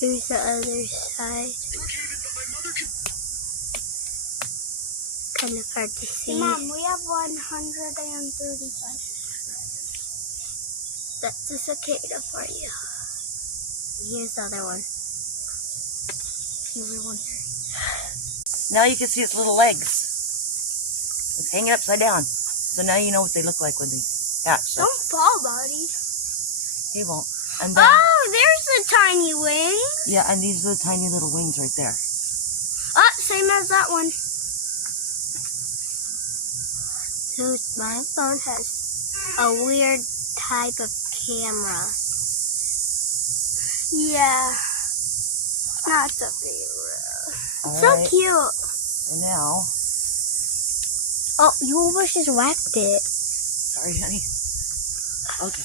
Here's the other side. Kind of hard to see. Mom, we have 135. That's a cicada for you. Here's the other one. Now you can see its little legs. It's hanging upside down. So now you know what they look like when they hatch. Don't fall, buddy. He won't. And then, Oh, there's the tiny wing. yeah, and these are the tiny little wings right there. Oh, same as that one. Dude, my phone has a weird type of camera. Yeah. Not the favorite. It's so cute. And now, Oh, you almost just whacked it. sorry, honey. Okay.